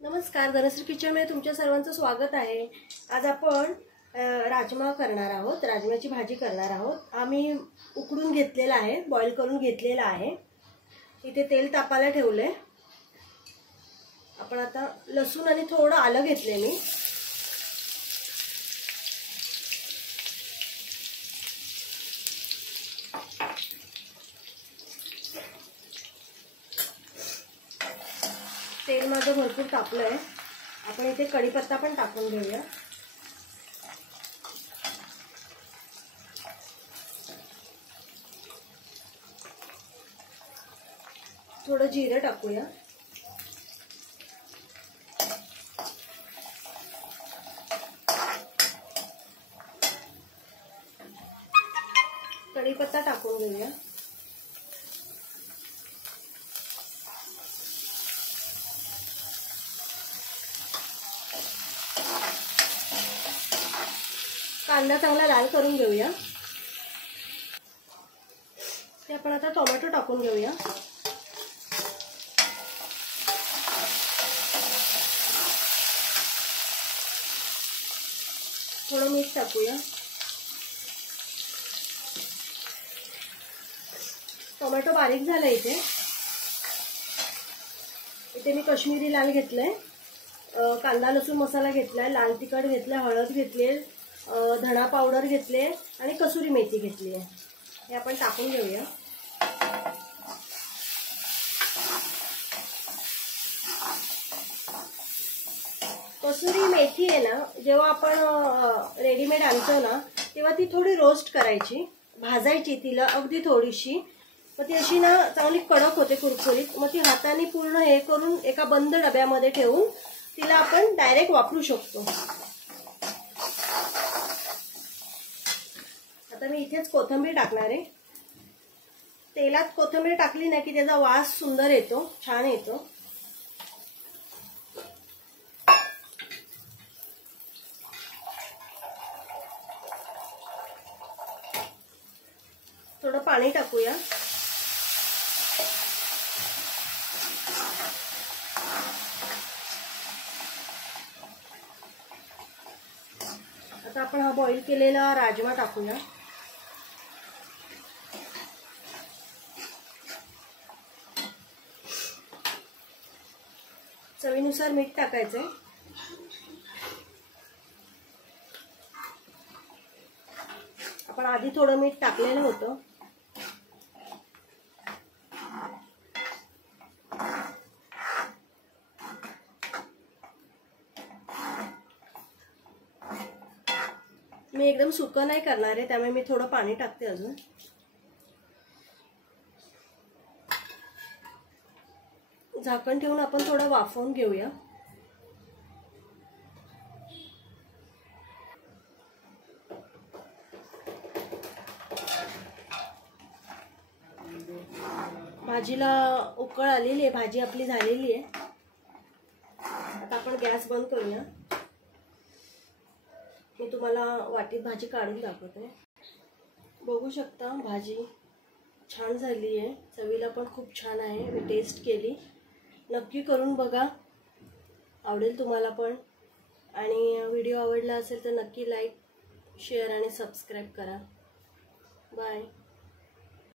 नमस्कार, धनश्री किचनमध्ये तुमच्या सर्वांचं स्वागत आहे। आज आपण राजमा करणार आहोत, राजम्याची भाजी करणार आहोत। आम्ही उकडून घेतलेला आहे, बॉईल करून घेतलेला आहे। इथे तेल तापायला ठेवले। आपण आता लसूण आणि थोडं आलं घेतले मी। तेल माझं भरपूर तापलंय। आपण इथे कढीपत्ता पण टाकून घेऊया। थोडं जिरं टाकूया। कढीपत्ता टाकून घेऊया। कांदा चांगला लाल करून घेऊया। ते आपण आता टोमॅटो टाकून घेऊया। थोडं मीठ टाकूया। टोमॅटो बारीक झाला। इथे मी काश्मीरी लाल घेतलंय, कांदा लसूण मसाला घेतलाय, लाल तिखट घेतलाय, हळद घेतली, धणा पावडर घेतले आणि कसुरी मेथी घेतली आहे। हे आपण टाकून घेऊया। कसुरी मेथी आहे ना, जेव्हा आपण रेडीमेड आणतो ना तेव्हा ती थोडी रोस्ट करायची, भाजायची तिला अगदी थोडीशी। मग ती अशी ना चांगली कडक होते, कुरकुरीत। मग ती हाताने पूर्ण हे करून एका बंद डब्यामध्ये ठेवून तिला आपण डायरेक्ट वापरू शकतो। आता मी इथेच कोथिंबीर टाकणार आहे। तेलात कोथिंबीर टाकली ना की त्याचा वास सुंदर येतो, छान येतो। थोडं पाणी टाकूया। आता आपण हा बॉईल केलेला राजमा टाकूया। चवीनुसार मीठ टाकायचंय। आपण आधी थोडं मीठ टाकलेलं होतं। मी एकदम सुकं नाही करणार आहे, त्यामुळे मी थोडं पाणी टाकते अजून। झाकण ठेवून आपण थोडं वाफवून घेऊया। भाजीला उकळ आलेली आहे, भाजी आपली झालेली आहे। आता आपण गॅस बंद करूया। मी तुम्हाला वाटीत भाजी काढून दाखवते। बघू शकता भाजी छान झाली आहे, चवीला पण खूप छान आहे। मी टेस्ट केली, नक्की करून बघा, आवडेल तुम्हाला पण। आणि व्हिडिओ आवडला असेल तर नक्की लाईक, शेअर आणि सबस्क्राईब करा। बाय।